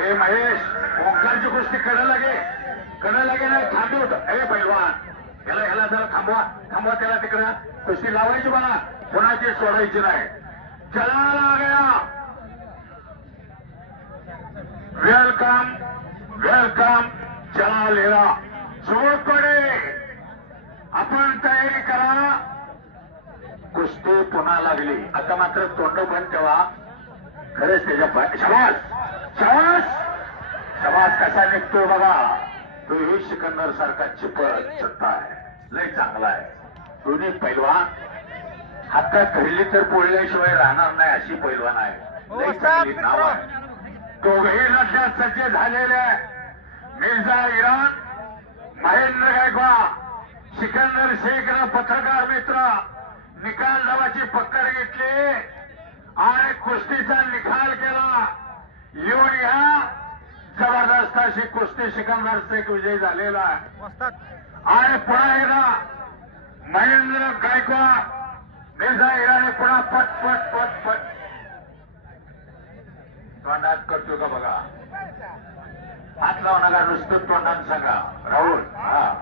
हे महेश ओंकारची कुस्ती कडे लागे नाही थांबवत. हे पैलवान ह्याला जरा थांबवा त्याला तिकडं. कुस्ती लावायची मला, कोणाची सोडायची नाही. चला गया. वेलकम चला लेला. पडे आपण तयारी करा. कुस्ती पुन्हा लागली. आता मात्र तोंड बंद ठेवा. खरंच त्याच्या शबास कसा निघतो बघा. तो ही सिकंदर सारखा चिपळत सत्ता आहे. लय चांगला आहे. दोन्ही पैलवान हातात धरली तर पोळल्याशिवाय राहणार नाही अशी पैलवान आहे. लय चांगली नाव आहे. दोघेही लढण्यात सज्ज झालेले मिर्झा इराण, महेंद्र गायकवाड, सिकंदर शेखनं पत्रकार मित्र निकाल नावाची पकड घेतली आणि कुस्तीचा निकाल केला. येऊन या. जबरदस्त अशी कुस्ती सिकंदर शेख विजय झालेला आहे. आणि पुन्हा एकदा महेंद्र गायकवाड, मिर्झा इराणी पुन्हा पट तोंडात करतो का बघा. हात लावू नका, नुसतं तोंडात सांगा. राहुल हा